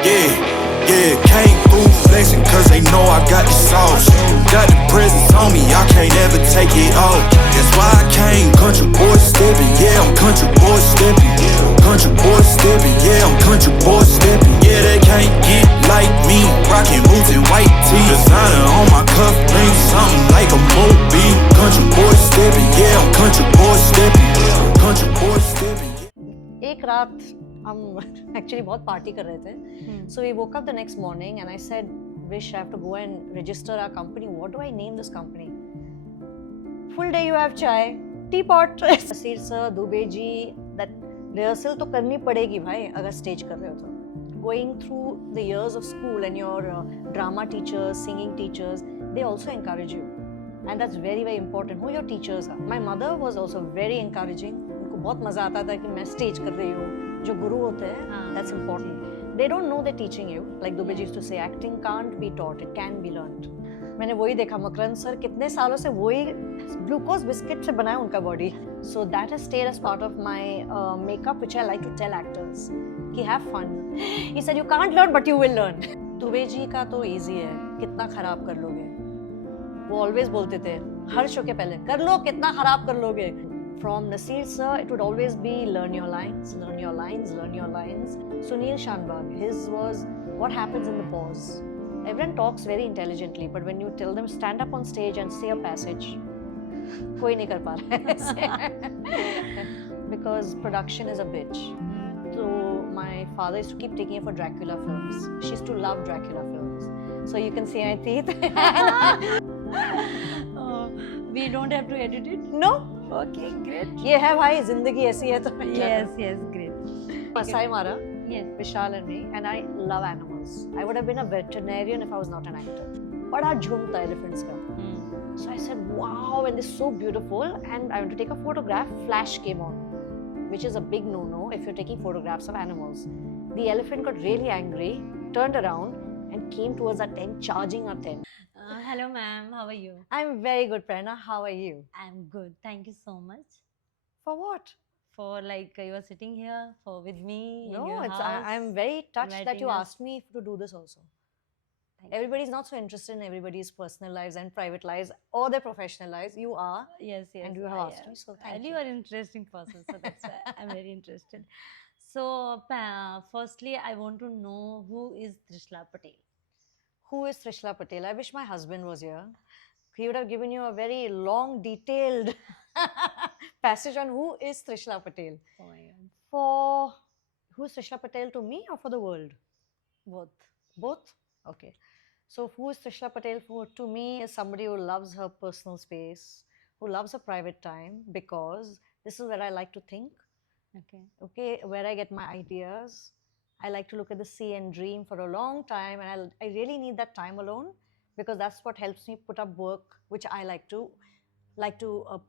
Yeah, yeah, came through flexing cause they know I got the sauce. Got the presence on me, I can't ever take it off. That's why I came country boy stepping, yeah, I'm country boy stepping. Country boy stepping, yeah, I'm country boy stepping. Yeah, they can't get like me, rocking boots and white tee. Designer on my cuff link, something like a Moby. Country boy stepping, yeah, I'm country boy stepping. Country boy stepping. एक रात हम actually बहुत party कर रहे थे, so we woke up the next morning and I said, Vish, I have to go and register our company. What do I name this company? Full day you have chai, teapot. Nasir sir, Dubey ji, that rehearsal तो करनी पड़ेगी भाई अगर stage कर रहे हो तो. Going through the years of school and your drama teachers, singing teachers, they also encourage you, and that's very very important. Who your teachers are. My mother was also very encouraging. उनको बहुत मजा आता था कि मैं stage कर रही हूँ. जो गुरु होते हैं, that's important. They don't know they're teaching you. Like Dubey ji used to say, acting can't be taught, it can be learned. मैंने वही देखा, मकरंद सर कितने सालों से वही ग्लूकोज बिस्किट से बनाया उनका body. So that has stayed as part of my makeup, which I like to tell actors कि have fun. He said you can't learn but you will learn. Dubey ji का तो easy है, कितना खराब कर लोगे. वो always बोलते थे हर शो के पहले, कर लो कितना खराब कर लोगे. From Nasir sir, it would always be learn your lines, learn your lines, learn your lines. Sunil Shanbag, his was what happens in the pause. Everyone talks very intelligently, but when you tell them stand up on stage and say a passage, कोई नहीं कर पा रहा है. Because production is a bitch. So my father used to keep taking her for Dracula films. She used to love Dracula films. So you can see my teeth. We don't have to edit it. No. Okay, great. ये है भाई, जिंदगी ऐसी है तो Yes, great. Masai Mara, Yes. Vishal and me, and I love animals. I would have been a veterinarian if I was not an actor. बड़ा झुंड था elephants का. So I said, wow, and they're so beautiful, and I went to take a photograph. Flash came on, which is a big no-no if you're taking photographs of animals. The elephant got really angry, turned around, and came towards our tent, charging our tent. Hello, ma'am. How are you? I'm very good, Prerna. How are you? I'm good. Thank you so much For what? for you are sitting here with me in No, your it's house. I'm very touched that inviting you us. asked me to do this also. Thank you. Everybody's not so interested in everybody's personal lives and private lives or their professional lives. You are. Yes. And you have I asked am. me, so And thank you you. are an interesting person, so that's why I'm very interested. So, firstly, I want to know who is Trishla Patel. Who is Trishla Patel? I wish my husband was here. He would have given you a very long, detailed passage on who is Trishla Patel. Oh my God. For who is Trishla Patel to me or for the world? Both. Both? Okay. So who is Trishla Patel to me is somebody who loves her personal space, who loves her private time, because this is where I like to think, Okay. where I get my ideas. I like to look at the sea and dream for a long time, and I really need that time alone, because that's what helps me put up work which I like to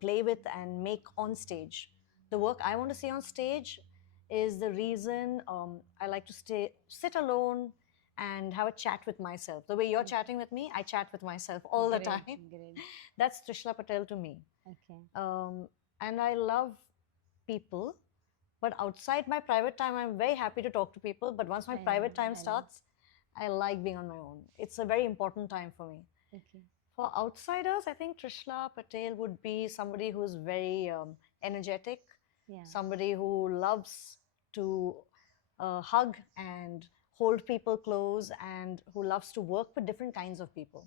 play with and make on stage. The work I want to see on stage is the reason I like to sit alone and have a chat with myself. The way you're chatting with me, I chat with myself all the time. Great. That's Trishla Patel to me. Okay. And I love people, but outside my private time, I'm very happy to talk to people. But once my I private know, time I know. starts, I like being on my own. It's a very important time for me. Okay. For outsiders, I think Trishla Patel would be somebody who's very energetic, Yeah. somebody who loves to hug and hold people close, and who loves to work with different kinds of people.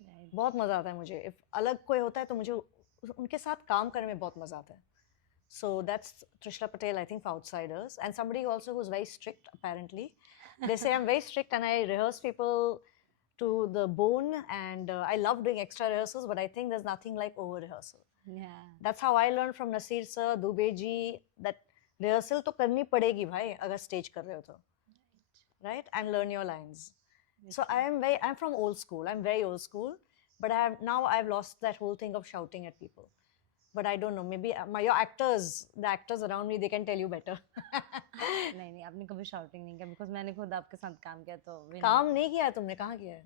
Right. बहुत मजा आता है मुझे. If अलग कोई होता है तो मुझे उनके साथ काम करने में बहुत मजा आता है. So that's Trishla Patel, I think, for outsiders. And somebody also who's very strict, apparently. They say I'm very strict and I rehearse people to the bone, and I love doing extra rehearsals, but I think there's nothing like over rehearsal. Yeah. That's how I learned from Nasir sir, Dubey ji, that rehearsal तो करनी पड़ेगी भाई अगर stage कर रहे हो तो. Right? And learn your lines. So I'm from old school. I'm very old school, but I've lost that whole thing of shouting at people. But I don't know, maybe the actors around me, they can tell you better. नहीं आपने कभी shouting नहीं किया because मैंने खुद आपके साथ काम किया तो काम नहीं किया तुमने, कहाँ किया है?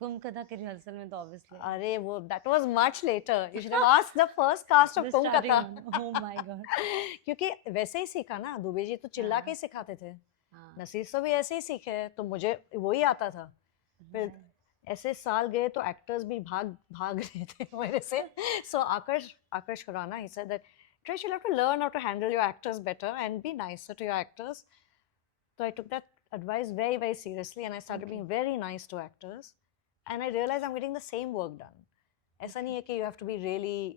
तुम कथा के रिहर्सल में तो obviously अरे वो that was much later. You should have asked the first cast of The तुम starting कथा. one. Oh my God. क्योंकि वैसे ही सीखा ना, दुबे जी तो चिल्ला के ही सिखाते थे. हाँ नसीर तो भी ऐसे ही सीखे हैं, तो मुझे वही आता था। फिर ऐसे साल गए तो एक्टर्स भी भाग भाग रहे थे मेरे से। सो आकर्ष Khurana, he said that Trish, you'll have to learn how to handle your actors better and be nicer to your actors. So I took that advice very, very seriously and I started being very nice to actors. And I realized I'm getting the same work done. ऐसा नहीं है कि you have to be really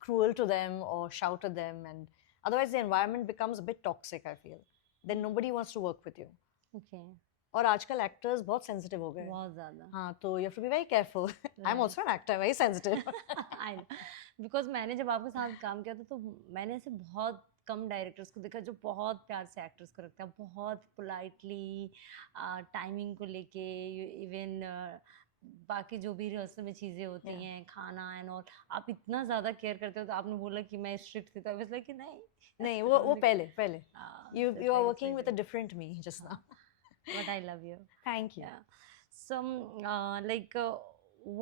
cruel to them or shout at them, and otherwise the environment becomes a bit toxic, I feel. Then nobody wants to work with you. Okay और आजकल actors बहुत sensitive हो गए हैं। बहुत ज़्यादा हाँ, तो you have to be very careful. I'm also an actor, very sensitive. Because मैंने जब आपके साथ काम किया था तो मैंने ऐसे बहुत कम डायरेक्टर्स को देखा जो बहुत प्यार से एक्टर्स को रखते हैं, बहुत पोलाइटली टाइमिंग को लेके, इवन बाकी जो भी रिहर्सल में चीज़ें होती Yeah. हैं, खाना एंड ऑल, आप इतना ज़्यादा केयर करते हो। तो आपने बोला कि मैं स्ट्रिक्ट थी, तो आई वाज लाइक कि नहीं नहीं, वो पहले. You are working with a different me just now. But I love you. Thank you. Yeah. So,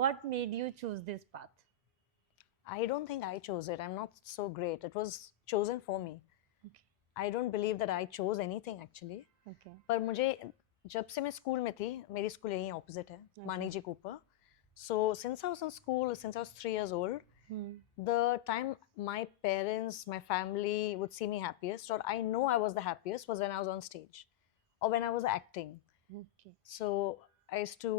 what made you choose this path? I don't think I chose it. I'm not so great. It was chosen for me. Okay. I don't believe that I chose anything actually. Okay. पर मुझे जब से मैं school में थी, मेरी school यहीं opposite है, मानिक जी Cooper. So since I was in school, since I was 3 years old, the time my parents, my family would see me happiest, or I know I was the happiest, was when I was on stage or when I was acting. Okay. So I used to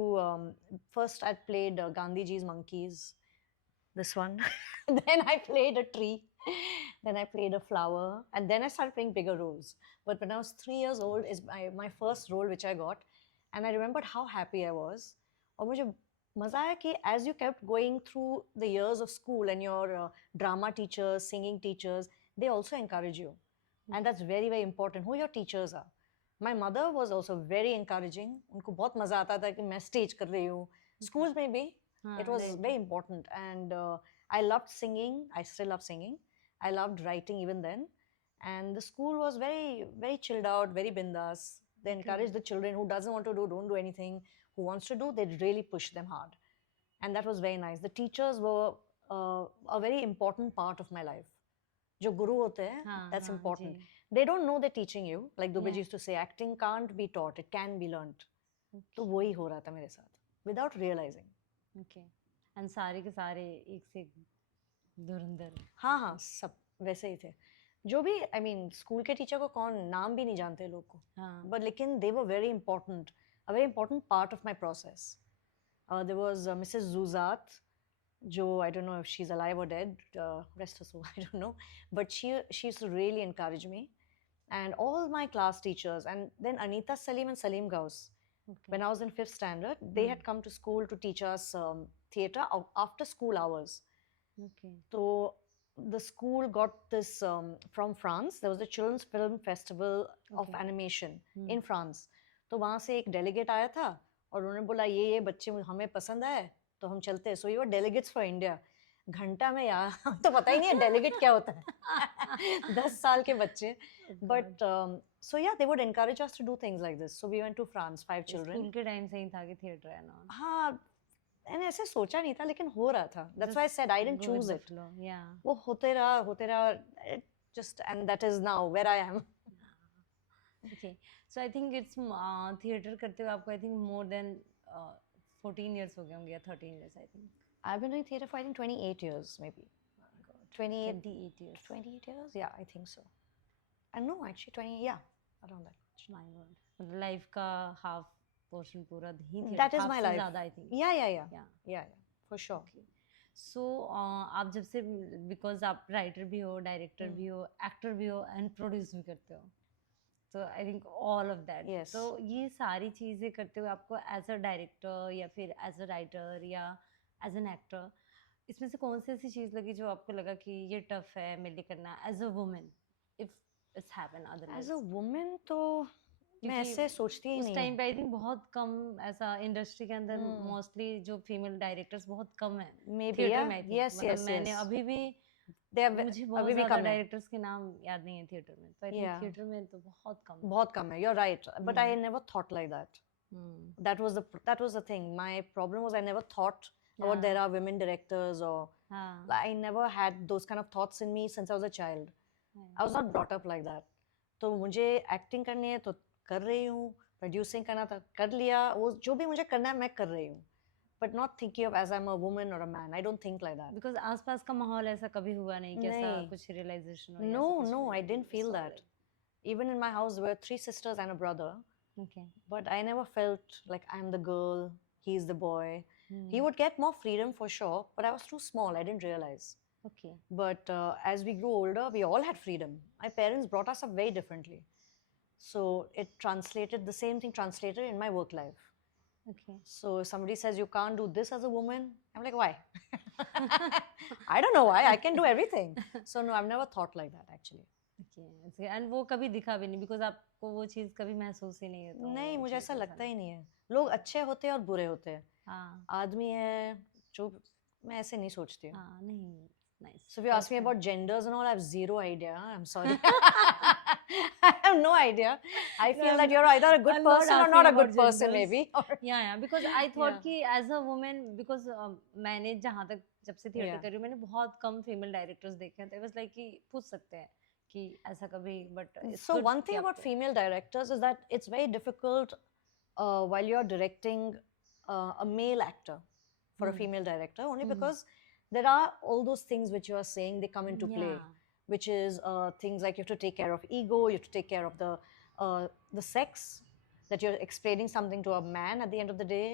first I played Gandhiji's Monkeys, this one. Then I played a tree. Then I played a flower, and then I started playing bigger roles. But when I was 3 years old, is my first role which I got, and I remembered how happy I was. और मुझे मजा आया कि as you kept going through the years of school and your drama teachers, singing teachers, they also encourage you, and that's very, very important. Who your teachers are. My mother was also very encouraging. उनको बहुत मजा आता था कि मैं stage कर रही हूँ. Schools में भी it was very important, and I loved singing. I still love singing. I loved writing even then, and the school was very, very chilled out, very bindas. They encourage the children who doesn't want to do, don't do anything. Who wants to do, they really push them hard, and that was very nice. The teachers were a very important part of my life. जो गुरु होते हैं, that's important. They don't know they're teaching you. Like Dubey used to say, acting can't be taught, it can be learnt. तो वही हो रहा था मेरे साथ, without realizing. Okay. And सारे के सारे एक से एक धुरंधर। हाँ, सब वैसे ही थे. जो भी, I mean, स्कूल के टीचर को कौन नाम भी नहीं जानते लोग को. But लेकिन they were very important, a very important part of my process. There was Mrs. Zuzat, जो I don't know if she's alive or dead, rest her soul, I don't know. But she used to really encourage me, and all my class teachers, and then Anita Salim and Salim Gauss. When I was in 5th standard, they had come to school to teach us theatre after school hours. Okay. So the school got this from France. There was a Children's Film Festival of animation in France. तो वहाँ से एक delegate आया था और उन्होंने बोला ये बच्चे हमें पसंद आए तो हम चलते हैं. So you were delegates for India. घंटा में यार तो पता ही नहीं है delegate क्या होता है. 10 साल के बच्चे. But so yeah, they would encourage us to do things like this. So we went to France, 5 children. School के टाइम से ही था कि थिएटर है ना। हाँ, मैंने ऐसे सोचा नहीं था लेकिन हो रहा था. That's why I said I didn't choose it. Yeah. वो होते रहा. Just, and that is now where I am. Okay. So I think it's theater करते हुए आपको I think more than 14 years हो गए होंगे या 13 years I think. I've been doing theatre for I think 28 years maybe. 28 years. 28 years? Yeah, I think so. And no, actually 20, yeah, around that. My God. मतलब life का half portion पूरा ही That is my life. ज़्यादा I think. Yeah, for sure. So आप जब से because आप writer भी हो, डायरेक्टर भी हो, एक्टर भी हो एंड प्रोड्यूस भी करते हो, तो I think all of that. Yes. तो ये सारी चीज़ें करते हुए आपको एज अ डायरेक्टर या फिर एज अ राइटर या एज एन एक्टर, इसमें से कौन सी ऐसी चीज़ लगी जो आपको लगा कि ये टफ है मेरे लिए करना as a woman, if it's happen otherwise? As a woman तो मैं ऐसे सोचती ही उस नहीं. टाइम पे आई थिंक बहुत कम ऐसा इंडस्ट्री के अंदर मोस्टली जो फीमेल डायरेक्टर्स बहुत कम है. Maybe, theatre yeah. में I think. Yes, मतलब yes, मैंने yes. अभी भी They are मुझे बहुत अभी भी ज़्यादा कम है. डायरेक्टर्स के नाम याद नहीं है थिएटर में, तो आई थिंक Yeah. थिएटर में तो बहुत कम है. बहुत कम है. You're right. But I never thought like that. That was the thing. My problem was I never thought about there are women directors, or हाँ. I never had those kind of thoughts in me since I was a child. I was not brought up like that. तो मुझे acting करनी है तो कर रही हूँ, producing करना था कर लिया, वो जो भी मुझे करना है मैं कर रही हूँ, but not thinking of as I am a woman और a man, I don't think like that. Because आसपास का माहौल ऐसा कभी हुआ नहीं कि ऐसा नहीं, कुछ रियलाइजेशन हो या no, ऐसा कुछ no, I भी? didn't feel that. Even in my house there were 3 sisters and a brother, okay but I never felt like I'm the girl, he's the boy. He would get more freedom for sure, but I was too small, I didn't realize. Okay But as we grew older, we all had freedom. My parents brought us up very differently. So it translated, the same thing translated in my work life. Okay So if somebody says you can't do this as a woman, I'm like, why? I don't know why. I can do everything. So no, I've never thought like that actually. Okay and वो कभी दिखा भी नहीं because आपको वो चीज कभी महसूस ही नहीं होता नहीं, वो मुझे चीज़ ऐसा लगता ही नहीं है. लोग अच्छे होते हैं और बुरे होते हैं. हाँ आदमी है जो, मैं ऐसे नहीं सोचती हूँ. हाँ नहीं nice So if you ask me about genders and all, I have zero idea. I'm sorry. I have no idea. I feel that you're either a good I'm not person or asking not a about good person, genders. maybe. Or या because I thought Yeah. कि as a women because मैंने जहाँ तक जब से theatre Yeah. कर रही हूँ मैंने बहुत कम फीमेल डायरेक्टर्स देखे हैं तो वाज लाइक कि पूछ सकते हैं कि ऐसा कभी but So one thing about female directors is that it's very difficult while you're directing a male actor for a Hmm. female director, only Hmm. because there are all those things which you are saying, they come into play, which is things like you have to take care of ego, you have to take care of the sex, that you're explaining something to a man at the end of the day.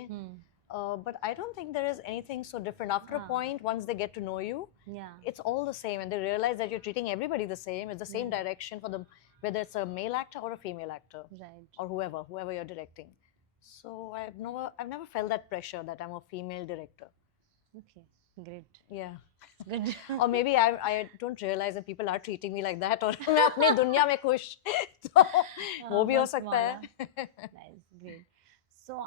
But I don't think there is anything so different. After a Ah. point, once they get to know you, yeah it's all the same, and they realize that you're treating everybody the same. It's the same Yeah. direction for them, whether it's a male actor or a female actor, right or whoever you're directing. So I've never felt that pressure that I'm a female director. okay great Yeah. good Or maybe I don't realize that people are treating me like that, और मैं अपनी दुनिया में खुश, तो वो भी हो बस सकता है. नाइस ग्रेट सो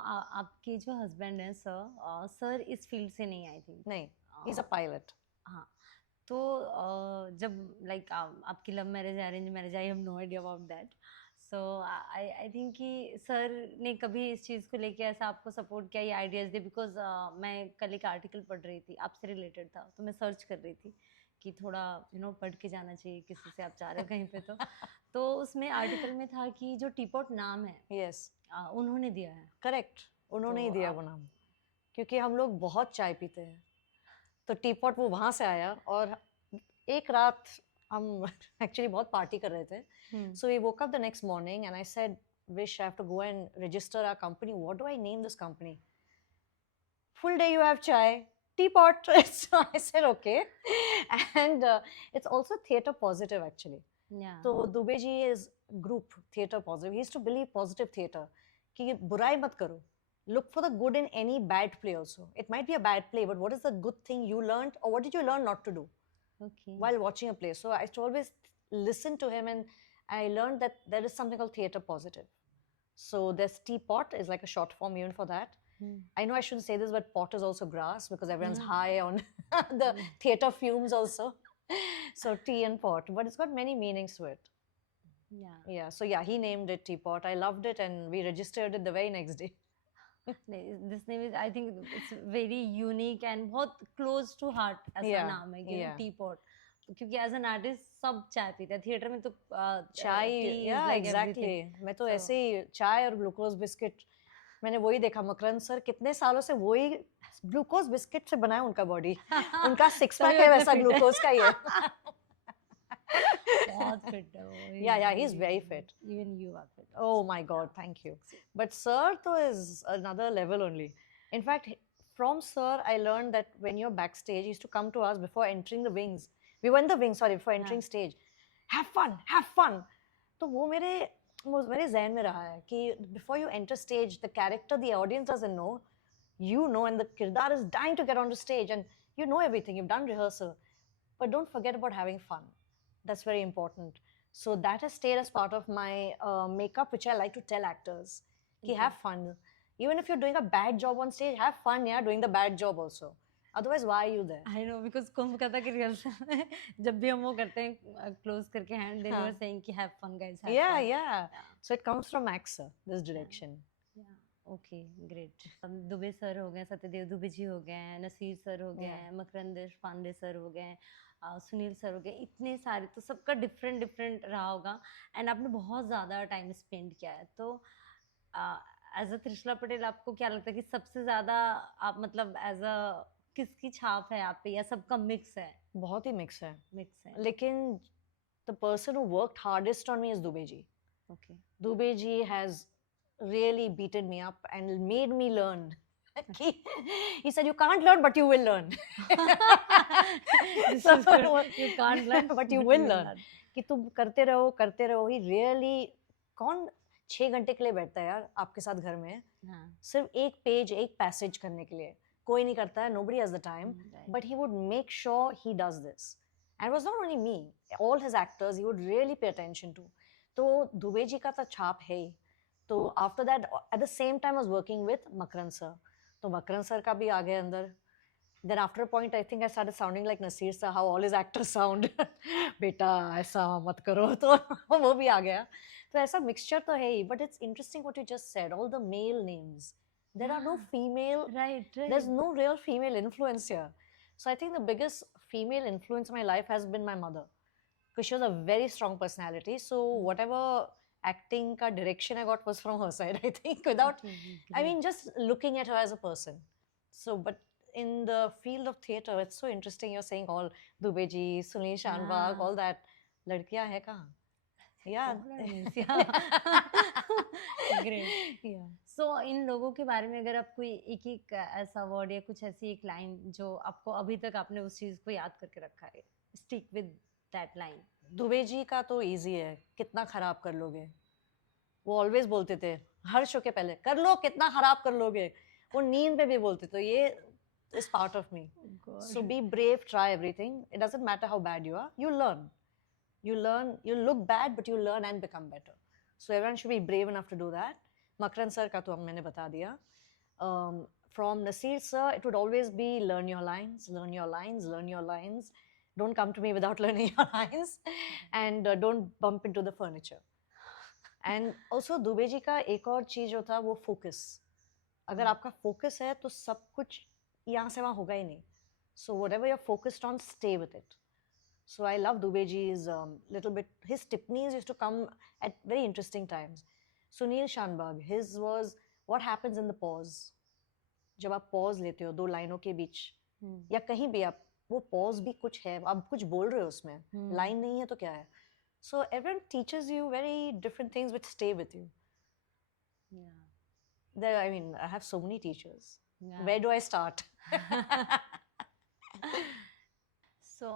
आपके जो हस्बैंड हैं सर सर इस फील्ड से नहीं आई थिंक नहीं, he's a pilot. हाँ तो जब लाइक आपकी love marriage arrange marriage I have no idea about that so I think कि सर ने कभी इस चीज़ को लेके ऐसा आपको सपोर्ट किया या आइडियाज़ दे बिकॉज मैं कल एक आर्टिकल पढ़ रही थी आपसे रिलेटेड था तो मैं सर्च कर रही थी कि थोड़ा पढ़ के जाना चाहिए किसी से आप जा रहे हो कहीं पे तो उसमें आर्टिकल में था कि जो टीपॉट नाम है Yes, उन्होंने दिया है correct. उन्होंने ही तो दिया आप- वो नाम, क्योंकि हम लोग बहुत चाय पीते हैं, तो टीपॉट वो वहाँ से आया. और एक रात हम एक्चुअली बहुत पार्टी कर रहे थे. So we woke up the next morning and I said, Vish, I have to go and register our company. What do I name this company? Full day you have chai, teapot. So I said, okay. And it's also theatre positive actually. yeah So Dubey ji is group theatre positive. He used to believe positive theatre. कि बुराई मत करो. Look for the good in any bad play also. It might be a bad play, but what is the good thing you learned, or what did you learn not to do okay while watching a play? So I used to always listen to him, and I learned that there is something called theatre positive. So there's teapot is like a short form even for that. I know I shouldn't say this, but pot is also grass because everyone's high on the theatre fumes also. So tea and pot, but it's got many meanings to it. yeah Yeah, so yeah, he named it teapot. I loved it, and we registered it the very next day. This name is I think it's very unique and बहुत close to heart ऐसा Yeah, नाम है कि yeah. T pot क्योंकि as an artist सब चाय पीते हैं थिएटर में तो चाय, yeah, exactly. मैं तो ऐसे ही चाय और ग्लूकोज बिस्किट, मैंने वही देखा. मकरंद सर कितने सालों से वही ग्लूकोज बिस्किट से बनाया उनका बॉडी. उनका सिक्स पैक है वैसा ग्लूकोज का ही है. बहुत फिट है वो Yeah, he's very fit. Even you are fit Oh my God, thank you. But Sir though is another level only. In fact, from Sir, I learned that when you're backstage, he used to come to us before entering the wings. We were in the wings, sorry, before entering stage. Have fun, have fun. तो वो मेरे ज़हन में रहा है कि before you enter stage, the character, the audience doesn't know. You know, and the kirdar is dying to get onto stage, and you know everything. You've done rehearsal, but don't forget about having fun. That's very important. So that has stayed as part of my makeup, which I like to tell actors. Ki have fun. Even if you're doing a bad job on stage, have fun, yeah, doing the bad job also. Otherwise, why are you there? I know because Kumbh कहता कि rehearsal में जब भी हम वो करते हैं close करके hand then you are saying कि have fun guys Yeah. So it comes from AXA, this direction. Okay great. Dubey sir हो गए, सत्यदेव दुबे जी हो गए हैं, नसीर सर हो गए Yeah. हैं, मकरंद देशपांडे सर हो गए हैं, सुनील सर हो गए, इतने सारे, तो सबका डिफरेंट डिफरेंट रहा होगा एंड आपने बहुत ज़्यादा टाइम स्पेंड किया है। तो एज अ त्रिशला पटेल आपको क्या लगता है कि सबसे ज़्यादा आप मतलब एज अ किसकी छाप है आप पे, या सबका मिक्स है? बहुत ही मिक्स है, मिक्स है। लेकिन the person who worked hardest on me is Dubey ji. Okay. Dubey ji has really beaten me up and made me learn. He said, "You can't learn, but you will learn." This is good. You can't learn, but you will learn. कि तुम करते रहो करते रहो। He really, कौन 6 घंटे के लिए बैठता है यार आपके साथ घर में, हाँ। सिर्फ एक पेज एक पैसेज करने के लिए? कोई नहीं करता है, nobody has the time, Right. but he would make sure he does this. And it was not only me, all his actors he would really pay attention to. तो दुबे जी का तो छाप है ही। तो after that, at the same time I was working with Makran sir. तो Makran sir का भी आ गया अंदर। Then after a point I think I started sounding like Nasir sir, how all his actors sound. बेटा ऐसा मत करो, तो वो भी आ गया। तो ऐसा mixture तो है ही, but it's interesting what you just said, all the male names. There are no Yeah. female, Right, right. there's no real female influence here. So I think the biggest female influence in my life has been my mother, because she was a very strong personality. So whatever acting ka direction I got was from her side, I think, without, Okay, I great. mean, just looking at her as a person. So, but in the field of theatre, it's so interesting. You're saying all Dubey ji, Sunil Shanbag, Yeah. all that. लड़कियां है कहाँ? Yeah. All are nice, yeah. Great. Yeah. So इन लोगों के बारे में अगर आप कोई एक एक ऐसा वर्ड या कुछ ऐसी एक लाइन जो आपको अभी तक आपने उस चीज को याद करके रखा है, stick with that line. Dubey ji का तो इजी है, कितना खराब कर लोगे। वो ऑलवेज बोलते थे हर शो के पहले, कर लो कितना खराब कर लोगे। वो नींद पे भी बोलते, तो ये is part of me. So be brave, try everything, it doesn't matter how bad you are, you learn, you look bad but you learn and become better. So everyone should be brave enough to do that. Makran sir का तो मैंने बता दिया। From Nasir sir, it would always be learn your lines, learn your lines, learn your lines. Don't come to me without learning your lines, and don't bump into the furniture. And also Dubey ji का एक और चीज जो था वो focus. अगर आपका focus है तो सब कुछ यहाँ से वहाँ होगा ही नहीं। So whatever you're focused on, stay with it. So I love Dubey ji's little bit, his tipnees used to come at very interesting times. Sunil Shanbag, his was what happens in the pause. जब आप pause लेते हो दो लाइनों के बीच, या कहीं भी आप, वो pause भी कुछ है, आप कुछ बोल रहे हो उसमें, line नहीं है तो क्या है? So everyone teaches you very different things which stay with you. Yeah. There, I mean, I have so many teachers. Yeah. Where do I start? So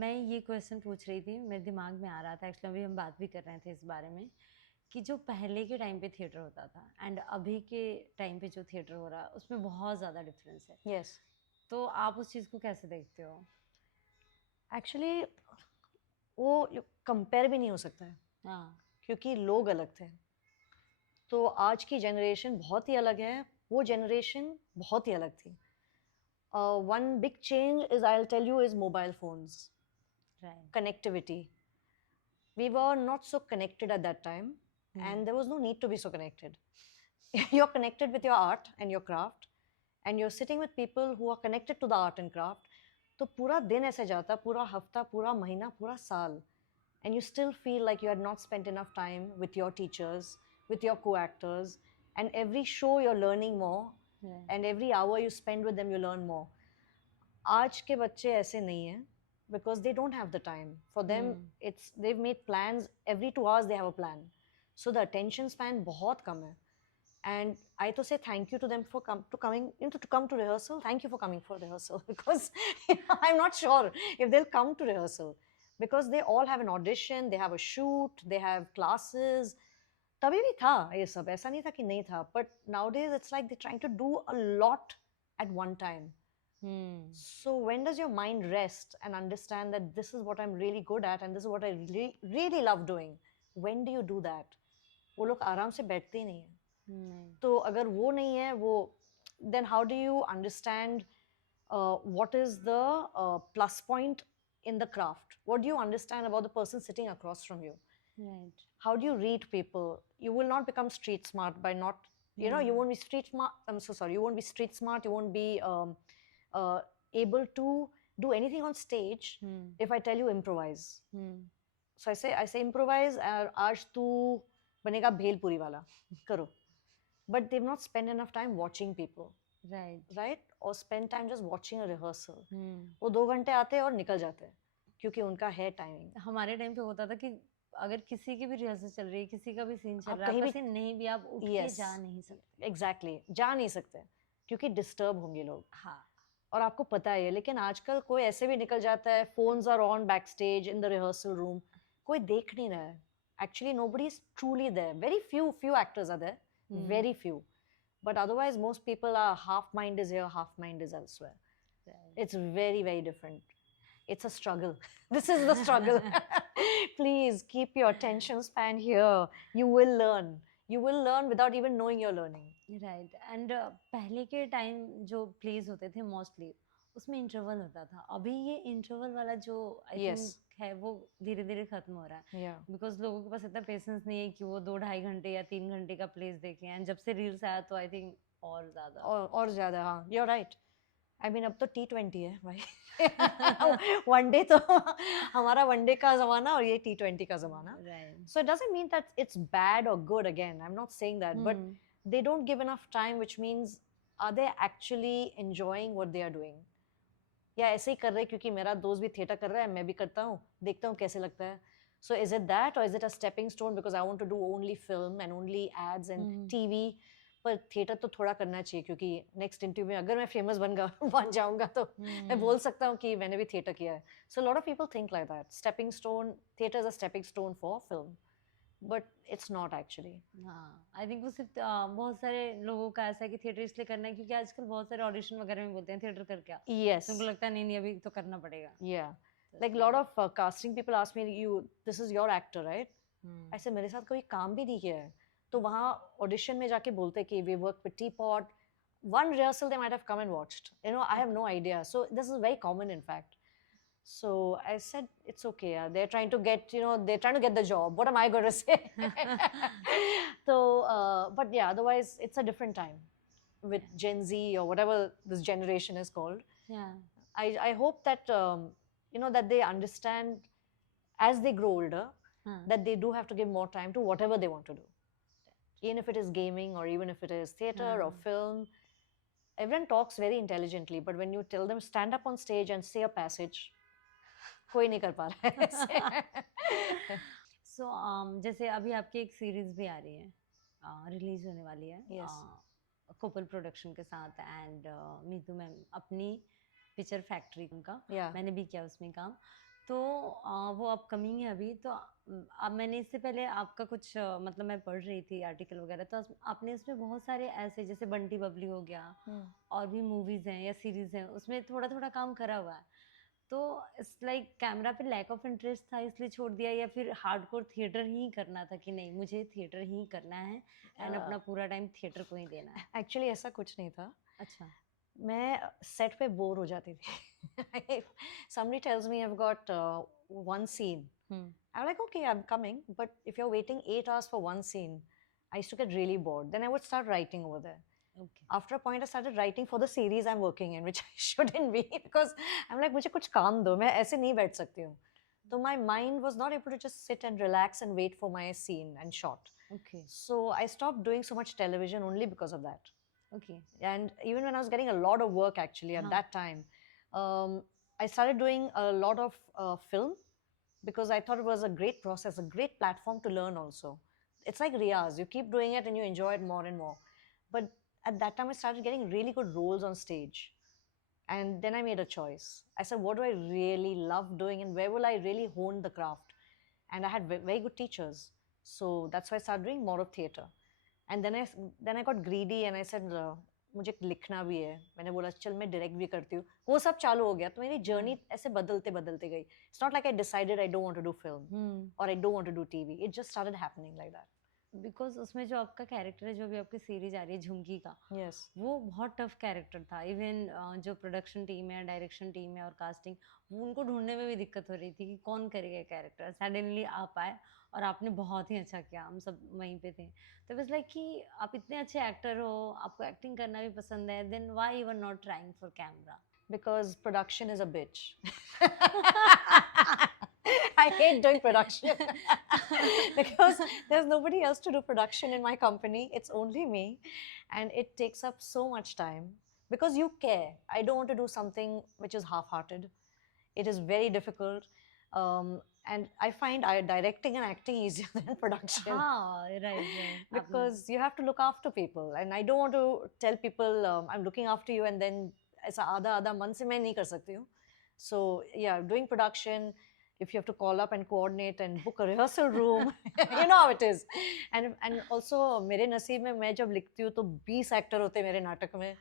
मैं ये क्वेश्चन पूछ रही थी, मेरे दिमाग में आ रहा था, एक्चुअली अभी हम बात भी कर रहे थे इस बारे में, कि जो पहले के टाइम पे थिएटर होता था एंड अभी के टाइम पे जो थिएटर हो रहा है उसमें बहुत ज़्यादा डिफरेंस है। Yes. तो आप उस चीज़ को कैसे देखते हो? Actually, वो कंपेयर भी नहीं हो सकता है, हाँ। क्योंकि लोग अलग थे। तो आज की जनरेशन बहुत ही अलग है, वो जनरेशन बहुत ही अलग थी। One big change is, I'll tell you, is mobile phones. Right. Connectivity. We were not so connected at that time, and there was no need to be so connected. You're connected with your art and your craft, and you're sitting with people who are connected to the art and craft. तो पूरा दिन ऐसे जाता, पूरा हफ्ता, पूरा महीना, पूरा साल, and you still feel like you had not spent enough time with your teachers, with your co-actors, and every show you're learning more, and every hour you spend with them you learn more. आज के बच्चे ऐसे नहीं हैं, because they don't have the time. For them, it's, they've made plans, every 2 hours they have a plan. So the attention span बहुत कम है. And I to say thank you to them for coming to rehearsal. Thank you for coming for rehearsal, because I'm not sure if they'll come to rehearsal, because they all have an audition, they have a shoot, they have classes. तभी भी था ये सब, ऐसा नहीं था कि नहीं था, but nowadays it's like they're trying to do a lot at one time. So when does your mind rest and understand that this is what I'm really good at and this is what I really love doing? When do you do that? वो लोग आराम से बैठते ही नहीं हैं। तो अगर वो नहीं है, वो, then how do you understand what is the plus point in the craft? What do you understand about the person sitting across from you? Right. How do you read people? You will not become street smart by not You know, you won't be street smart. I'm so sorry. You won't be street smart. You won't be able to do anything on stage if I tell you improvise. So I say improvise. आज तू बनेगा भेलपुरी वाला करो. But they've not spent enough time watching people. Right? Or spend time just watching a rehearsal. वो 2 घंटे आते हैं और निकल जाते हैं क्योंकि उनका है टाइमिंग. हमारे टाइम पे होता था कि अगर किसी की भी रिहर्सल चल रही है, किसी का भी सीन चल आप रहा है, कहीं आपका भी- सीन नहीं भी आप उठ के जा नहीं सकते. Exactly. जा नहीं सकते क्योंकि डिस्टर्ब होंगे लोग. हाँ. और आपको पता है, लेकिन आजकल कोई ऐसे भी निकल जाता है. Phones are on back stage in the rehearsal room. कोई देख नहीं रहा है. Actually, nobody is truly there. Very few actors are there. Very few. But otherwise, most people are half mind is here, half mind is elsewhere. It's very, very different. It's a struggle. This is the struggle. Please keep your attention span here. You will learn. You will learn without even knowing you're learning. Right. And पहले के time जो pledge होते थे mostly उसमें interval होता था. अभी ये इंटरवल वाला जो आई Yes. थिंक है वो धीरे धीरे खत्म हो रहा है. Yeah. बिकॉज लोगों के पास इतना पेशेंस नहीं है कि वो 2-2.5 घंटे या 3 घंटे का प्लेस देखें. एंड जब से रील्स आया तो आई थिंक और ज्यादा. और ज़्यादा, हाँ. You're right. I mean, अब तो T20 है भाई. वनडे तो हमारा वनडे का ज़माना और ये T20 का ज़माना. Right. So it doesn't mean that it's bad or good again. I'm not saying that. But they don't give enough time, which means are they actually enjoying what they are doing? या ऐसे ही कर रहे क्योंकि मेरा दोस्त भी theatre कर रहा है, मैं भी करता हूँ, देखता हूँ कैसे लगता है. So is it that or is it a stepping stone because I want to do only film and only ads and TV? पर थिएटर तो थोड़ा करना चाहिए क्योंकि नेक्स्ट इंटरव्यू में अगर मैं फेमस बन जाऊंगा तो मैं बोल सकता हूँ कि मैंने भी थिएटर किया है. So a lot of people think like that. Stepping stone, theater is a stepping stone for film. But it's not actually. हाँ. आई थिंक वो सिर्फ बहुत सारे लोगों का ऐसा है कि थिएटर इसलिए करना है क्योंकि आजकल बहुत सारे ऑडिशन वगैरह में बोलते हैं थिएटर कर क्या. Yes. तो उनको लगता है नहीं अभी तो करना पड़ेगा. Yeah. Like a lot of casting people ask me, this is your actor, right? I said, मेरे साथ कोई काम भी नहीं किया है. तो वहाँ ऑडिशन में जाके बोलते कि we work with Teapot. One rehearsal they might have come and watched. You know, I have no idea. So this is very common, in fact. So I said, it's okay. They're trying to get, they're trying to get the job. What am I going to say? So, but yeah, otherwise it's a different time with Gen Z or whatever this generation is called. Yeah. I hope that, that they understand as they grow older, that they do have to give more time to whatever they want to do. Even if it is gaming or even if it is theater or film. Everyone talks very intelligently, but when you tell them stand up on stage and say a passage, कोई नहीं कर पा रहा है ऐसे. So जैसे अभी आपकी एक सीरीज भी आ रही है, रिलीज होने वाली है. Yes. कोपल प्रोडक्शन के साथ एंड मीतू मैम अपनी पिक्चर फैक्ट्री उनका. Yeah. मैंने भी किया उसमें काम. तो वो अपकमिंग है अभी. तो अब मैंने इससे पहले आपका कुछ मतलब मैं पढ़ रही थी आर्टिकल वगैरह, तो आपने उसमें बहुत सारे ऐसे जैसे बंटी बबली हो गया और भी मूवीज़ हैं या सीरीज़ हैं उसमें थोड़ा थोड़ा काम करा हुआ है. तो इट्स लाइक कैमरा पे लैक ऑफ इंटरेस्ट था इसलिए छोड़ दिया या फिर हार्डकोर थिएटर ही करना था कि नहीं मुझे थिएटर ही करना है एंड अपना पूरा टाइम थिएटर को ही देना है. एक्चुअली ऐसा कुछ नहीं था. अच्छा. मैं सेट पे बोर हो जाती थी. Somebody tells me I've got one scene. I'm like, okay, I'm coming. But if you're waiting 8 hours for one scene, I used to get really bored. Then I would start writing over there. Okay. After a point, I started writing for the series I'm working in, which I shouldn't be because I'm like, मुझे कुछ काम दो, मैं ऐसे नहीं बैठ सकती हूँ. So my mind was not able to just sit and relax and wait for my scene and shot. Okay. So I stopped doing so much television only because of that. Okay. And even when I was getting a lot of work actually at that time, I started doing a lot of film because I thought it was a great process, a great platform to learn also. It's like Riyaz, you keep doing it and you enjoy it more and more. But at that time I started getting really good roles on stage. And then I made a choice. I said, what do I really love doing and where will I really hone the craft? And I had very good teachers. So that's why I started doing more of theatre. And then I got greedy and I said, मुझे लिखना भी है. मैंने बोला चल मैं direct भी करती हूँ. वो सब चालू हो गया. तो मेरी जर्नी ऐसे बदलते बदलते गई. It's not like I decided I don't want to do film or I don't want to do TV. It just started happening like that. Because उसमें जो आपका कैरेक्टर है, जो भी आपकी सीरीज आ रही है झुमकी का, Yes. वो बहुत टफ कैरेक्टर था. इवन जो प्रोडक्शन टीम है, डायरेक्शन टीम है और कास्टिंग, वो उनको ढूंढने में भी दिक्कत हो रही थी कि कौन करेगा कैरेक्टर. सडनली आप आए और आपने बहुत ही अच्छा किया, हम सब वहीं पे थे. तो बस लाइक कि आप इतने अच्छे एक्टर हो, आपको एक्टिंग करना भी पसंद है, then why you are not trying for camera? Because production is a bitch. I hate doing production because there's nobody else to do production in my company. It's only me, and it takes up so much time because you care. I don't want to do something which is half-hearted. It is very difficult, and I find directing and acting easier than production. हाँ, right. Because you have to look after people, and I don't want to tell people I'm looking after you and then ऐसा आधा मन से मैं नहीं कर सकती हूँ. So yeah, doing production, if you have to call up and coordinate and book a rehearsal room, you know how it is. And also मेरे नसीब में मैं जब लिखती हूँ तो 20 एक्टर होते हैं मेरे नाटक में.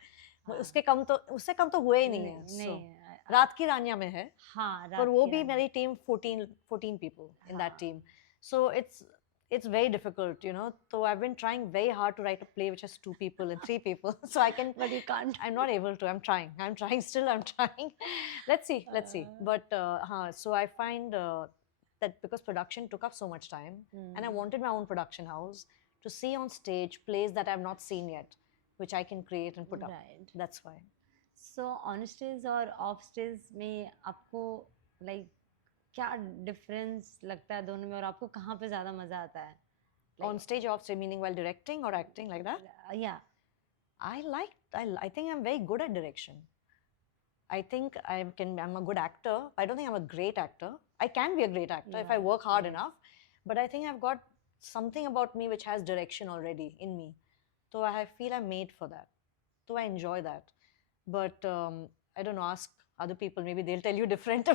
उससे कम तो हुए ही नहीं है. So, रात की रानियां में है. हाँ, और वो भी मेरी team 14 people in that team. So it's very difficult, you know. So I've been trying very hard to write a play which has 2 people and 3 people. So I can, but you can't. I'm not able to. I'm trying still. I'm trying. Let's see. But so I find that because production took up so much time, and I wanted my own production house to see on stage plays that I've not seen yet, which I can create and put up. Right. That's why. So on stage और of stage में आपको like क्या difference लगता है दोनों में, और आपको कहाँ पे ज़्यादा मज़ा आता है? On stage, off stage, meaning while directing or acting, like that? Yeah. I think I'm very good at direction. I think I'm a good actor. I don't think I'm a great actor. I can be a great actor if I work hard enough. But I think I've got something about me which has direction already in me. So I feel I'm made for that. So I enjoy that. But I don't know, ask other people, maybe they'll tell you different.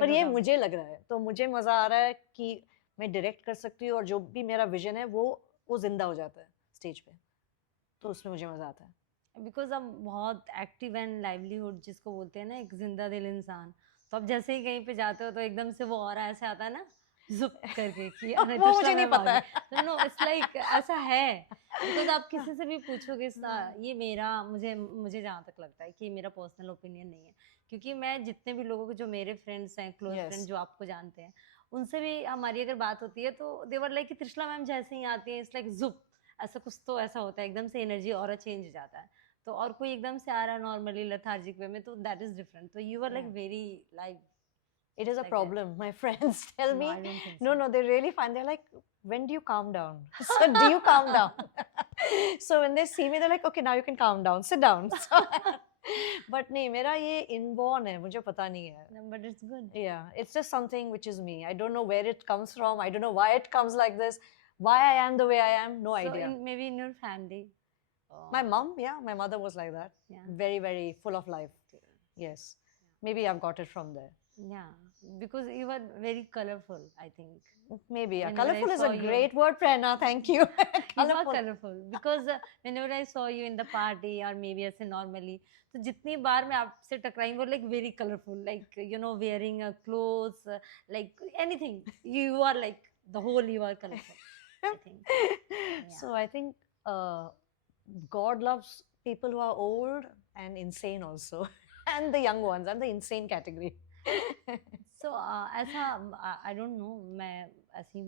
पर ये मुझे लग रहा है, तो मुझे मज़ा आ रहा है कि मैं डायरेक्ट कर सकती हूँ और जो भी मेरा विजन है वो जिंदा हो जाता है स्टेज पे, तो उसमें मुझे मज़ा आता है. बिकॉज अब बहुत एक्टिव एंड लाइवलीहुड जिसको बोलते हैं ना, एक जिंदा दिल इंसान, तो अब जैसे ही कहीं पे जाते हो तो एकदम से वो ऑरा ऐसे आता है ना, जुप करके कि वो मुझे नहीं पता है. नो, इट्स लाइक ऐसा है. बिकॉज आप किसी से भी पूछोगे, ये मेरा मुझे जहाँ तक लगता है कि मेरा पर्सनल ओपिनियन नहीं है, क्योंकि मैं जितने भी लोगों के जो मेरे फ्रेंड्स हैं, क्लोज फ्रेंड जो आपको जानते हैं, उनसे भी हमारी अगर बात होती है तो देवर लाइक कि त्रिशला मैम जैसे ही आती है, इट्स लाइक जुप, ऐसा कुछ तो ऐसा होता है, एकदम से एनर्जी और चेंज हो जाता है. तो और कोई एकदम से आ रहा है नॉर्मली लेथार्जिक वे में, तो दैट इज डिफरेंट. तो you are like very live. It is a problem. My friends tell me, I don't think no, they really find, they're like, when do you calm down? So do you calm down? So when they see me, they're like, okay, now you can calm down, sit down. So, but नहीं, मेरा ये inborn है, मुझे पता नहीं है. No, but it's good. Yeah, it's just something which is me. I don't know where it comes from. I don't know why it comes like this. Why I am the way I am, no idea. Maybe in your family. My mom, my mother was like that. Yeah. Very, very full of life. Yes. Maybe I've got it from there. Yeah, because you were very colorful, I think. Maybe, yeah. Whenever Colorful I is saw a you- great word, Prerna. Thank you. You are colorful because whenever I saw you in the party or maybe ऐसे normally, तो जितनी बार मैं आपसे टकराई वो like very colorful, like you know wearing a clothes, like anything. You are like the whole, you are colorful. I think. So I think God loves people who are old and insane also, and the young ones. I'm the insane category. So ऐसा I don't know, मैं ऐसी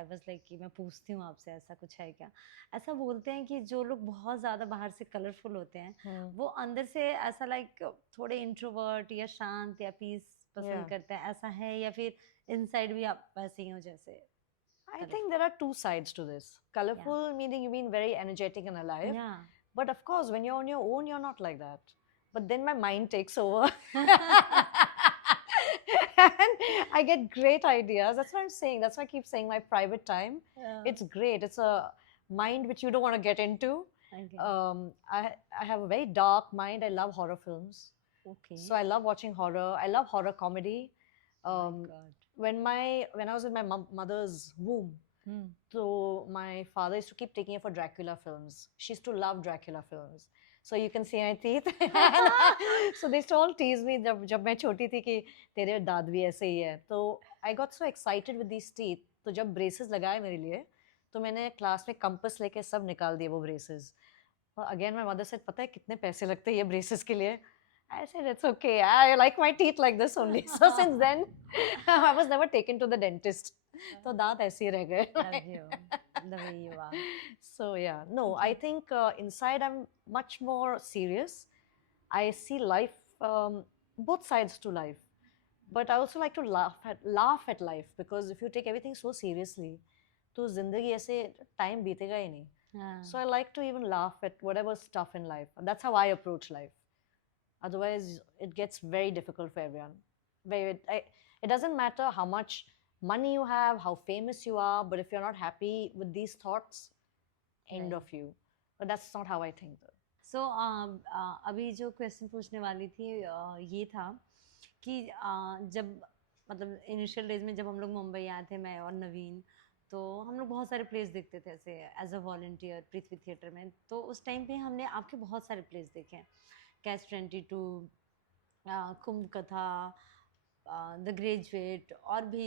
I was like कि मैं पूछती हूँ आपसे, ऐसा कुछ है क्या? ऐसा बोलते हैं कि जो लोग बहुत ज़्यादा बाहर से कलरफुल होते हैं, वो अंदर से ऐसा लाइक थोड़े इंट्रोवर्ट या शांत या पीस पसंद करते हैं, ऐसा है? या फिर इनसाइड भी आप वैसे ही हो जैसे? I think there are two sides to this. Colorful meaning you mean very energetic and alive. Yeah. But of course, when you're on your own, you're not like that. But then my mind takes over. And I get great ideas. That's what I'm saying. That's why I keep saying my private time. Yeah. It's great. It's a mind which you don't want to get into. Okay. I have a very dark mind. I love horror films. Okay. So I love watching horror. I love horror comedy. Oh my God. When I was in my mother's womb, so my father used to keep taking her for Dracula films. She used to love Dracula films. So you can see my teeth. So they used to all tease me जब मैं छोटी थी कि तेरे दांत भी ऐसे ही है. So I got so excited with these teeth. तो जब braces लगाए मेरे लिए, तो मैंने क्लास में कंपास लेके सब निकाल दिए वो ब्रेसेस। और अगेन माय मदर सेड पता है कितने पैसे लगते हैं ये ब्रेसेस के लिए? I said it's okay. I like my teeth like this only. So since then, I was never taken to the dentist. तो दांत ऐसे ही रह गए. Love you, the way you are. So yeah, no, I think inside I'm much more serious. I see life, both sides to life, but I also like to laugh at life because if you take everything so seriously, तो जिंदगी ऐसे time बीतेगा ही नहीं. हाँ. So I like to even laugh at whatever's tough in life. That's how I approach life. Otherwise, it gets very difficult for everyone. It doesn't matter how much money you have, how famous you are, but if you're not happy with these thoughts, end Right. of you. But that's not how I think. So अभी जो question पूछने वाली थी ये था कि जब मतलब इनिशियल डेज में जब हम लोग मुंबई आए थे, मैं और नवीन, तो हम लोग बहुत सारे प्लेस देखते थे ऐसे as a volunteer Prithvi theatre में। तो उस टाइम पे हमने आपके बहुत सारे प्लेस देखे हैं, कैच 22, कुंभ कथा, द ग्रेजुएट, और भी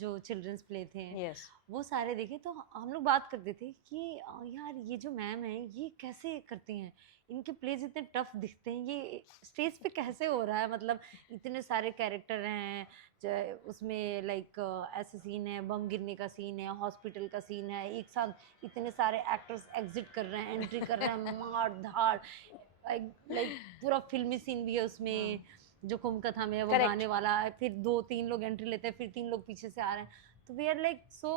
जो चिल्ड्रंस प्ले थे Yes. वो सारे देखे। तो हम लोग बात करते थे कि यार ये जो मैम है ये कैसे करती हैं, इनके प्लेज इतने टफ दिखते हैं, ये स्टेज पे कैसे हो रहा है, मतलब इतने सारे कैरेक्टर हैं, उसमें लाइक ऐसे सीन है, बम गिरने का सीन है, हॉस्पिटल का सीन है, एक साथ इतने सारे एक्टर्स एग्जिट कर रहे हैं, एंट्री कर रहे हैं, मार धाड़, लाइक पूरा फिल्मी सीन भी है उसमें। जो कुंभ कथा में है वो Correct. गाने वाला है, फिर 2-3 लोग एंट्री लेते हैं, फिर 3 लोग पीछे से आ रहे हैं, तो we are like so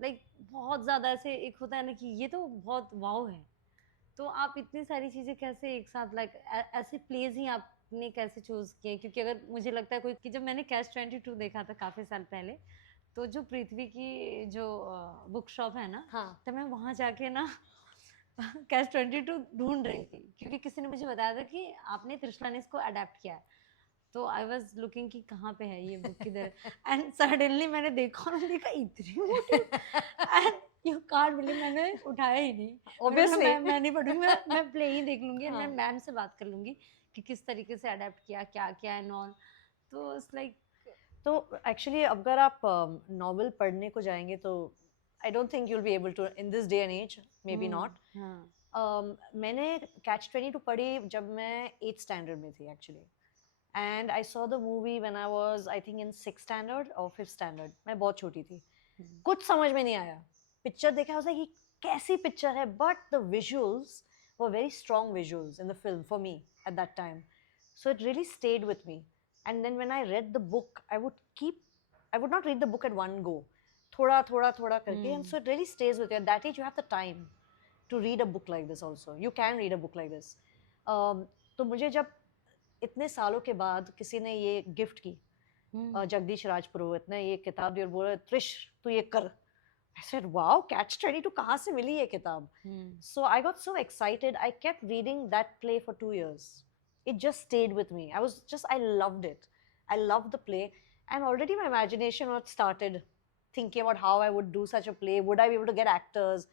like बहुत ज़्यादा ऐसे एक होता है ना कि ये तो बहुत वाव है। तो आप इतनी सारी चीज़ें कैसे एक साथ लाइक ऐसे प्लेज ही आपने कैसे चूज़ किए? क्योंकि अगर मुझे लगता है कोई कि जब मैंने कैच 22 देखा था काफ़ी साल पहले, तो जो पृथ्वी की जो बुक शॉप है ना, हाँ. तो मैं वहाँ जाके ना कैच 22 ढूंढ रही थी, क्योंकि किसी ने मुझे बताया था कि आपने त्रिशला ने इसको अडेप्ट किया है। तो आई वाज लुकिंग कि कहाँ पे है ये बुक, किधर, एंड सडनली मैंने देखा और मैंने देखा इतनी मोटी, एंड यू कांट बिलीव मैंने उठाया ही नहीं। Obviously. मैं नहीं पढ़ूंगी, मैं प्ले ही देख लूंगी, हाँ. मैं मैम से बात कर लूंगी कि किस तरीके से अडेप्ट किया, क्या क्या एंड ऑल। तो इट्स लाइक तो एक्चुअली अगर आप नॉवल पढ़ने को जाएंगे तो I don't think you will be able to in this day and age, maybe not. मैंने कैच 22 पढ़ी जब मैं 8th स्टैंडर्ड में थी actually, and I saw the movie when I was I think in 6th standard और 5th standard. मैं बहुत छोटी थी, कुछ समझ में नहीं आया. पिक्चर देखा, उसे कि कैसी पिक्चर है, but the visuals were very strong visuals in the film for me at that time. So it really stayed with me. And then when I read the book, I would not read the book at one go. Thoda karke. And so it really stays with you. At that age, you have the time to read a book like this also. You can read a book like this. तो मुझे जब इतने सालों के बाद किसी ने ये गिफ्ट की, जगदीश राज पुरोहित ने ये किताब दी और बोला त्रिश तू ये कर. I said, wow, Catch 22 कहाँ से मिली ये किताब? So I got so excited. I kept reading that play for 2 years. It just stayed with me. I loved it. I loved the play. And already my imagination had started thinking about how I would do such a play. Would I be able to get actors?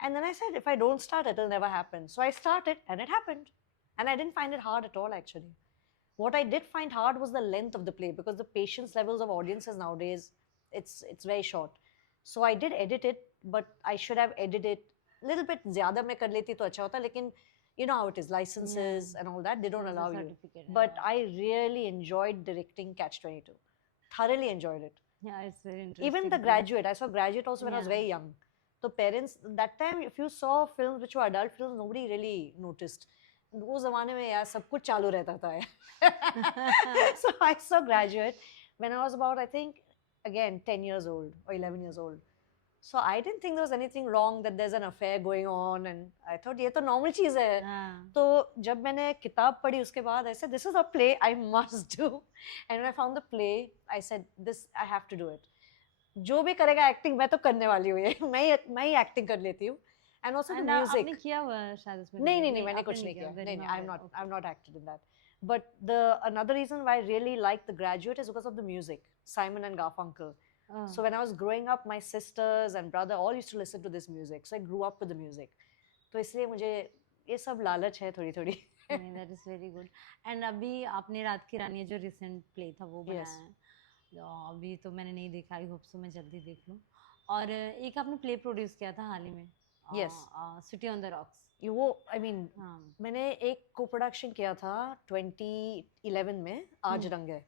And then I said, if I don't start, it'll never happen. So I started and it happened. And I didn't find it hard at all, actually. What I did find hard was the length of the play, because the patience levels of audiences nowadays, it's very short. So I did edit it, but I should have edited a little bit ज़्यादा मैं कर लेती तो अच्छा होता, लेकिन you know how it is, licenses and all that, they don't allow you. But I really enjoyed directing Catch 22. Thoroughly enjoyed it. Yeah, it's very interesting. Even The Graduate, I saw Graduate also when I was very young. So parents, that time if you saw films which were adult films, nobody really noticed. वो ज़माने में यार सब कुछ चालू रहता था. So I saw Graduate when I was about, I think, again 10 years old or 11 years old. So I didn't think there was anything wrong that there's an affair going on, and I thought ये तो normal चीज़ है. तो जब मैंने किताब पढ़ी उसके बाद I said this is a play I must do. And when I found the play, I said this I have to do it. जो भी करेगा एक्टिंग मैं तो करने वाली हूँ ये. मैं ही एक्टिंग कर लेती हूँ. And also the music. आपने किया हुआ है शायद उसमें? नहीं मैंने कुछ नहीं किया. नहीं, I'm not acted in that. But another reason why I really like The Graduate is because of the music. Simon and Garfunkel. So when I was growing up, my sisters and brother all used to listen to this music. So I grew up with the music. तो इसलिए मुझे ये सब लालच है थोड़ी. That is very good. And अभी आपने रात की रानी जो recent play था वो बनाया है. अभी तो मैंने नहीं देखा, आई होप सो मैं जल्दी देख लूँ. और एक आपने प्ले प्रोड्यूस किया था हाल ही में, Yes. City on the rocks. ये वो आई मीन हाँ मैंने एक को प्रोडक्शन किया था 2011 में आज रंग है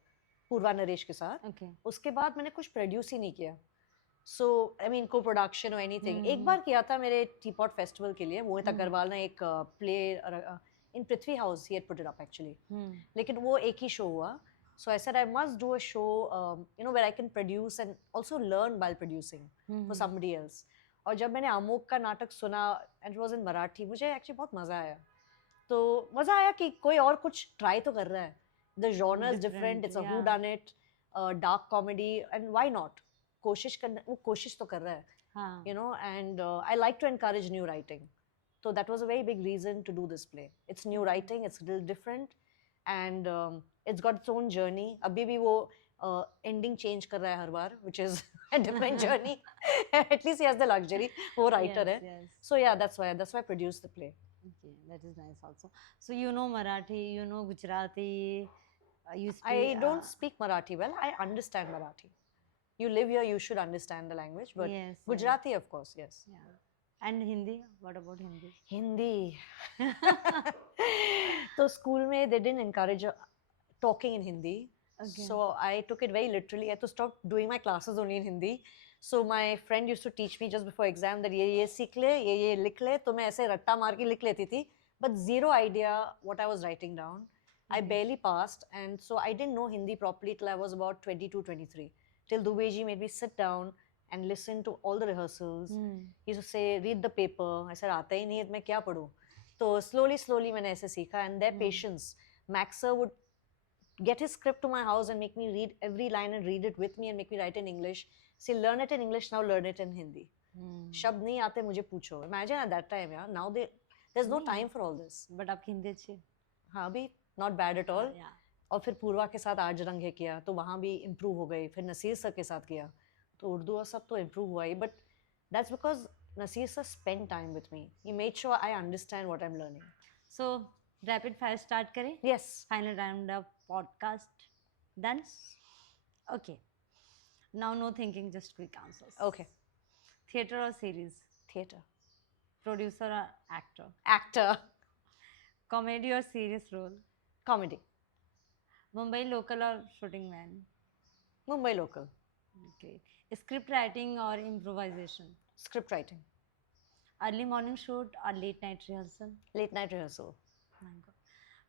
पूर्वा नरेश के साथ. ओके। उसके बाद मैंने कुछ प्रोड्यूस ही नहीं किया. सो आई मीन को प्रोडक्शन और एनीथिंग एक हम्म। बार किया था मेरे टीपॉट फेस्टिवल के लिए. मोहित हम्म। अग्रवाल ने एक play in Prithvi house he had put it up actually. Hmm लेकिन वो एक ही शो हुआ. So I said I must do a show, where I can produce and also learn while producing for somebody else. और जब मैंने आमोक का नाटक सुना and it was in Marathi, मुझे एक्चुअली बहुत मज़ा आया. तो मज़ा आया कि कोई और कुछ ट्राई तो कर रहा है. The genre is different. It's a yeah. whodunit, dark comedy, and why not? कोशिश करना, वो कोशिश तो कर रहा है. हाँ And I like to encourage new writing. So that was a very big reason to do this play. It's new writing. It's a little different. And it's got its own journey. अभी भी वो ending change कर रहा है हर बार, which is a different journey. At least he has the luxury. वो writer yes, है. yes. So yeah, that's why I produced the play. Okay, that is nice also. So you know Marathi, you know Gujarati, you speak. I don't speak Marathi well. I understand Marathi. You live here, you should understand the language. But Yes, yes. Gujarati, of course, yes. Yeah. And Hindi? What about Hindi? Hindi. So school में they didn't encourage talking in Hindi. Okay. So I took it very literally. I had to stop doing my classes only in Hindi. So my friend used to teach me just before exam that ये सीख ले, ये लिख ले. तो मैं ऐसे रट्टा मार के लिख लेती थी. But zero idea what I was writing down. I barely passed, and so I didn't know Hindi properly till I was about 22, 23. Till Dubeji made me sit down and listen to all the rehearsals. He used to say, read the paper. I said, आता ही नहीं है, मैं क्या पढूं? तो slowly मैंने ऐसे सीखा, and their patience. Max sir would get his script to my house and make me read every line and read it with me and make me write in English. Say, learn it in English, now learn it in Hindi. शब्द नहीं आते मुझे पूछो. Imagine at that time, yeah. Now there's no time for all this. But आपकी हिंदी अच्छी है. हाँ अभी not bad at all. Yeah. और फिर पूर्वा के साथ आज रंग है किया तो वहाँ भी इम्प्रूव हो गई. फिर नसीर सर के साथ किया तो उर्दू और सब तो इम्प्रूव हुआ ही. But that's because Naseer sir spend time with me. He made sure I understand what I am learning. So rapid fire start करें? Yes. Final round of podcast done. Okay. Now no thinking, just quick answers. Okay. Theater or series? Theatre. Producer or actor? Actor. Comedy or serious role? Comedy. Mumbai local or shooting man? Mumbai local. Okay. Script writing or improvisation? Script writing. Early morning shoot or late night rehearsal? Late night rehearsal. My God.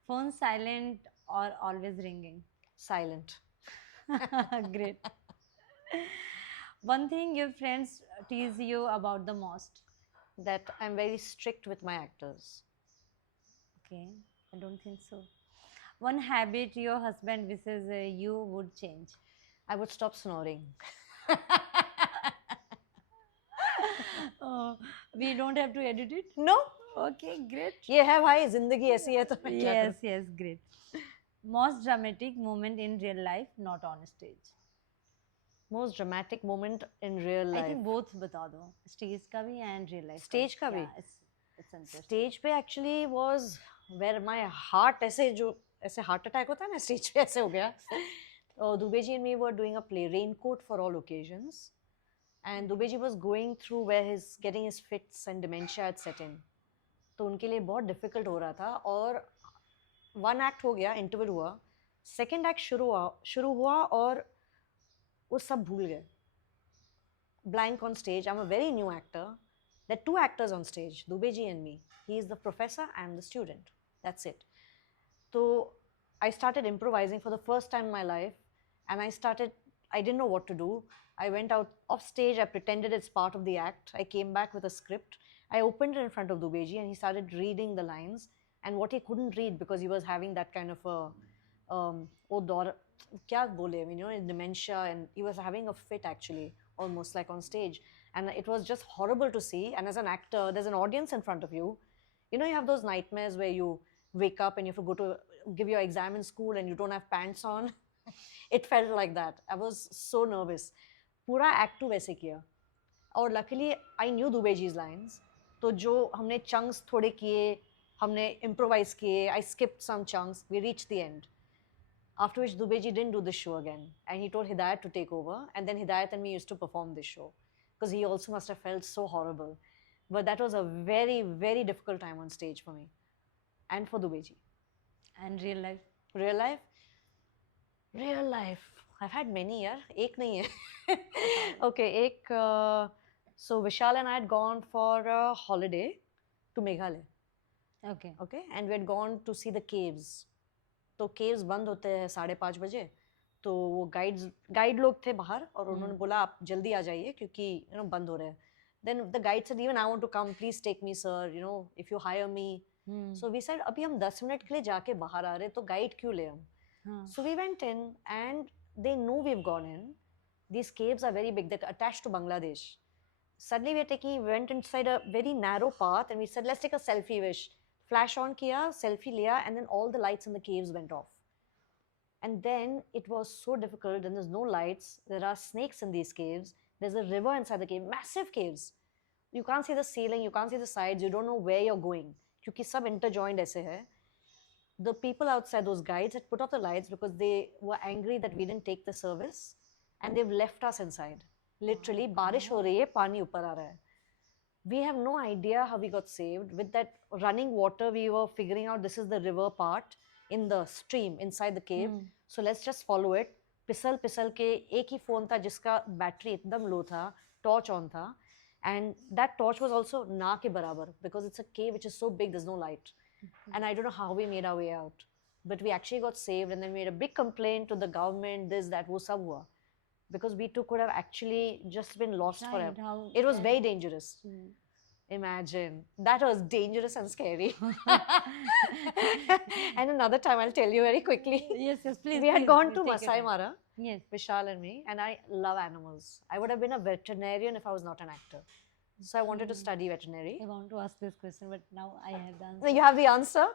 Phone silent or always ringing? Silent. Great. One thing your friends tease you about the most? That I'm very strict with my actors. Okay, I don't think so. One habit your husband wishes you would change? I would stop snoring. Oh, we don't have to edit it? No. Okay, great. ये है भाई जिंदगी ऐसी है तो मैं क्या Yes, yes, great. Most dramatic moment in real life, not on stage. Most dramatic moment in real I life. think both बता दो. Stage का भी and real life. Stage का भी? Yeah, it's interesting. Stage पे actually was where my heart ऐसे heart attack होता है ना stage पे ऐसे हो गया. Dubeji and me were doing a play, Raincoat for All Occasions, and Dubeji was going through where he's getting his fits and dementia had set in. तो उनके लिए बहुत difficult हो रहा था और one act हो गया, interval हुआ, second act शुरू हुआ और वो सब भूल गए. Blank on stage. I'm a very new actor. There are two actors on stage, Dubeji and me. He is the professor and the student. That's it. So I started improvising for the first time in my life, and I didn't know what to do. I went out off stage, I pretended it's part of the act. I came back with a script. I opened it in front of Dubeji and he started reading the lines. And what he couldn't read because he was having that kind of dementia, and he was having a fit actually, almost like on stage. And it was just horrible to see. And as an actor, there's an audience in front of you. You know, you have those nightmares where you wake up and you have to go to give your exam in school and you don't have pants on. It felt like that. I was so nervous. पूरा act to वैसे किया. और luckily I knew Dubeji's lines. तो जो हमने chunks थोड़े किए, हमने improvise किए. I skipped some chunks. We reached the end. After which Dubeji didn't do the show again, and he told Hidayat to take over, and then Hidayat and me used to perform this show. because he also must have felt so horrible. But that was a very, very difficult time on stage for me and for Dubey ji. And real life? Real life? Real life. I've had many, yaar. Ek nahi hai. Okay, so Vishal and I had gone for a holiday to Meghalaya. Okay. Okay, and we had gone to see the caves. तो caves बंद होते हैं 5:30 बजे, तो वो guide लोग थे बाहर और उन्होंने बोला आप जल्दी आ जाइए क्योंकि बंद हो रहे हैं. Then the guide said, even I want to come, please take me sir, if you hire me. So we said अभी हम 10 मिनट के लिए जाके बाहर आ रहे हैं तो गाइड क्यों ले हम. So we went in and they knew we've gone in. These caves are very big, they're attached to Bangladesh. Suddenly we went inside a very narrow path and we said let's take a selfie wish. Flash on kiya, selfie liya, and then all the lights in the caves went off. And then it was so difficult, and there's no lights, there are snakes in these caves, there's a river inside the cave, massive caves. You can't see the ceiling, you can't see the sides, you don't know where you're going. Kyunki sab interjoined aise hai. The people outside, those guides, had put off the lights because they were angry that we didn't take the service, and they've left us inside. Literally, barish ho rahi hai, pani upar aa raha hai. We have no idea how we got saved. With that running water, we were figuring out this is the river part in the stream inside the cave. So let's just follow it. Pisal ke ek hi phone tha jiska battery ekdam low tha, torch on tha, and that torch was also na ke barabar because it's a cave which is so big there's no light. And I don't know how we made our way out, but we actually got saved and then made a big complaint to the government, this, that, wo sab hua. Because we two could have actually just been lost forever. It was very dangerous. Imagine. That was dangerous and scary. And another time, I'll tell you very quickly. Yes, please. We had gone to Masai Mara, Yes. Vishal and me, and I love animals. I would have been a veterinarian if I was not an actor. So I wanted to study veterinary. I want to ask this question, but now I have the answer. No, you have the answer.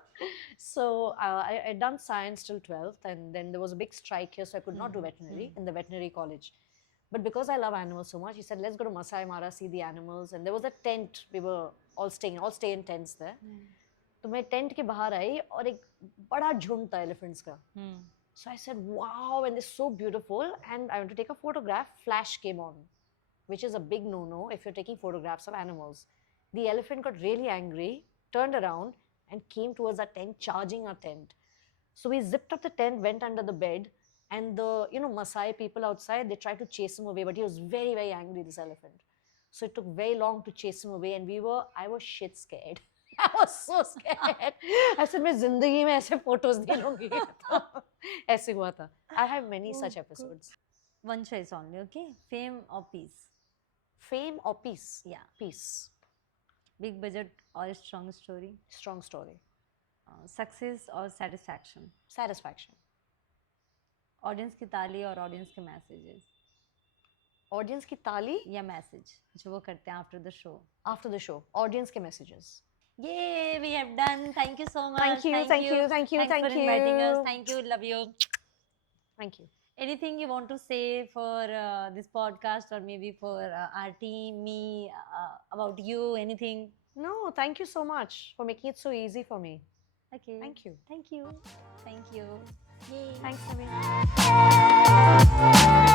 So I had done science till 12th, and then there was a big strike here, so I could not do veterinary in the veterinary college. But because I love animals so much, he said, let's go to Masai Mara, see the animals. And there was a tent, we were all stay in tents there. So मैं tent के बाहर आई और एक बड़ा झुंड था elephants का. So I said, wow, and they're so beautiful. And I went to take a photograph, flash came on, which is a big no-no if you're taking photographs of animals. The elephant got really angry, turned around and came towards our tent, charging our tent. So we zipped up the tent, went under the bed, and the Maasai people outside, they tried to chase him away, but he was very, very angry, this elephant. So it took very long to chase him away, and I was shit scared. I was so scared. I said, मैं जिंदगी में ऐसे photos नहीं लूँगी. ऐसे हुआ था. I have many such episodes. One choice only, okay? Fame or peace? Fame or peace? Yeah. Peace. Big budget or strong story? Strong story. Success or satisfaction? Satisfaction. Audience की ताली और audience के messages? Audience की ताली या message जो वो करते हैं after the show? After the show. Audience के messages. Yay, we have done. Thank you so much. Thank you. Thanks for inviting us. Thank you. Love you. Thank you. Anything you want to say for this podcast or maybe for our team, me, about you, anything? No, thank you so much for making it so easy for me. Okay. Thank you. Thank you. Thank you. Yay. Thanks, Naveen.